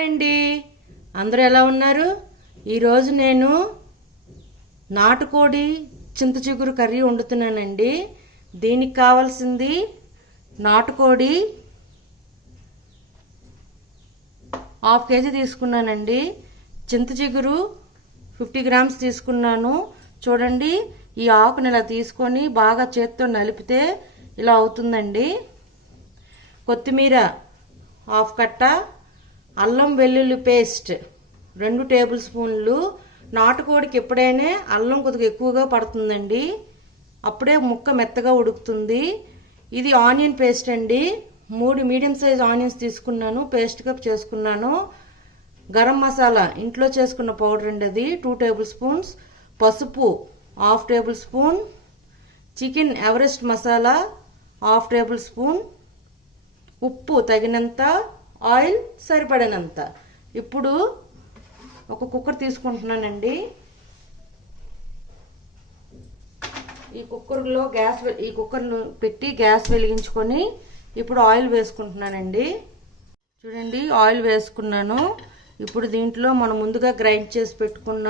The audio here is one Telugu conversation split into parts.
హాయ్ అండి, అందరూ ఎలా ఉన్నారు? ఈరోజు నేను నాటుకోడి చింత చిగురు కర్రీ వండుతున్నానండి. దీనికి కావాల్సింది నాటుకోడి 1/2 కేజీ తీసుకున్నానండి. చింత చిగురు 50 గ్రామ్స్ తీసుకున్నాను. చూడండి, ఈ ఆకుని ఇలా తీసుకొని బాగా చేత్తో నలిపితే ఇలా అవుతుందండి. కొత్తిమీర 1/2 కట్ట, అల్లం వెల్లుల్లి పేస్ట్ 2 టేబుల్ స్పూన్లు. నాటుకోడికి ఎప్పుడైనా అల్లం కొద్దిగా ఎక్కువగా పడుతుందండి, అప్పుడే ముక్క మెత్తగా ఉడుకుతుంది. ఇది ఆనియన్ పేస్ట్ అండి. 3 మీడియం సైజ్ ఆనియన్స్ తీసుకున్నాను, పేస్ట్ కప్ చేసుకున్నాను. గరం మసాలా ఇంట్లో చేసుకున్న పౌడర్ అండి, అది 2 టేబుల్ స్పూన్స్. పసుపు 1/2 table spoon. Chicken Everest masala 1/2 table spoon. ఉప్పు తగినంత, ఆయిల్ సరిపడినంత. ఇప్పుడు ఒక కుక్కర్ తీసుకుంటున్నానండి. ఈ కుక్కర్ను పెట్టి గ్యాస్ వెలిగించుకొని ఇప్పుడు ఆయిల్ వేసుకుంటున్నానండి. చూడండి, ఆయిల్ వేసుకున్నాను. ఇప్పుడు దీంట్లో మనం ముందుగా గ్రైండ్ చేసి పెట్టుకున్న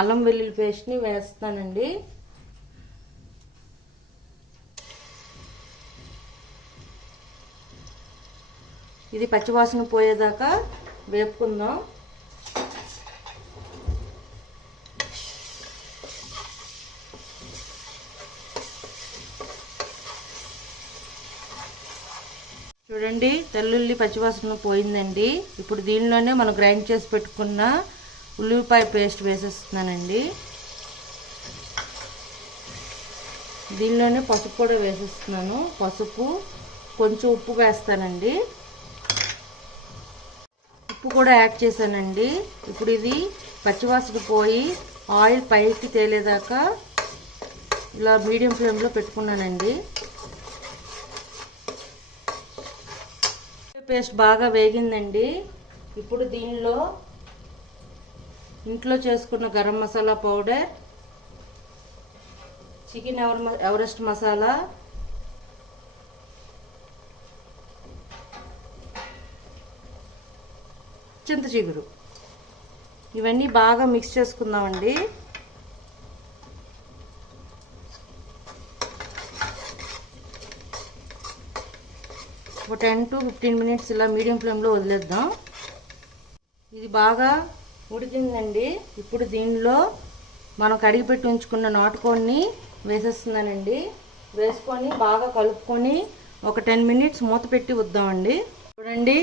అల్లం వెల్లుల్లి పేస్ట్ని వేస్తానండి. ఇది పచ్చివాసన పోయేదాకా వేపుకుందాం. చూడండి, తెల్లుల్లి పచ్చివాసన పోయిందండి. ఇప్పుడు దీనిలోనే మనం గ్రైండ్ చేసి పెట్టుకున్న ఉల్లిపాయ పేస్ట్ వేసేస్తున్నానండి. దీనిలోనే పసుపు కూడా వేసేస్తున్నాను. పసుపు, కొంచెం ఉప్పు వేస్తానండి. ఉప్పు కూడా యాడ్ చేశానండి. ఇప్పుడు ఇది పచ్చివాసన పోయి ఆయిల్ పైకి తేలేదాకా ఇలా మీడియం ఫ్లేమ్లో పెట్టుకున్నానండి. పేస్ట్ బాగా వేగిందండి. ఇప్పుడు దీనిలో ఇంట్లో చేసుకున్న garam masala powder, chicken Everest masala, చింత చిగురు, ఇవన్నీ బాగా మిక్స్ చేసుకుందామండి. ఒక 10 to 15 మినిట్స్ ఇలా మీడియం ఫ్లేమ్లో వదిలేద్దాం. ఇది బాగా ఉడికిందండి. ఇప్పుడు దీనిలో మనం కడిగి పెట్టి ఉంచుకున్న నాటుకోడిని వేసేస్తున్నానండి. వేసుకొని బాగా కలుపుకొని ఒక 10 మినిట్స్ మూత పెట్టి వద్దామండి. చూడండి,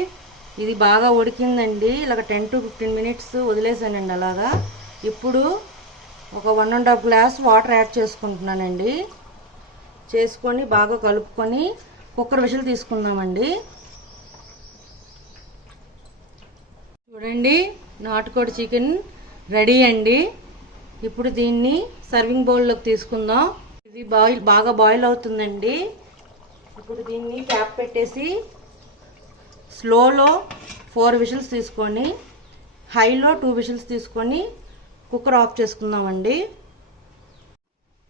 ఇది బాగా ఉడికిందండి. ఇలాగ 10 to 15 మినిట్స్ వదిలేసానండి అలాగా. ఇప్పుడు ఒక 1.5 గ్లాస్ వాటర్ యాడ్ చేసుకుంటున్నానండి. చేసుకొని బాగా కలుపుకొని కుక్కర్ విజిల్ తీసుకుందామండి. చూడండి, నాటుకోడి చికెన్ రెడీ అండి. ఇప్పుడు దీన్ని సర్వింగ్ బౌల్లోకి తీసుకుందాం. ఇది బాగా బాయిల్ అవుతుందండి. ఇప్పుడు దీన్ని క్యాప్ పెట్టేసి స్లోలో 4 విజిల్స్ తీసుకొని, హైలో 2 విజిల్స్ తీసుకొని కుక్కర్ ఆఫ్ చేసుకుందామండి.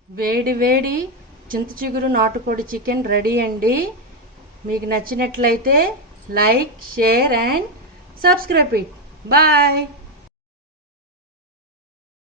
వేడి వేడి చింత చిగురు నాటుకోడి చికెన్ రెడీ అండి. మీకు నచ్చినట్లయితే like, share and subscribe it. Bye.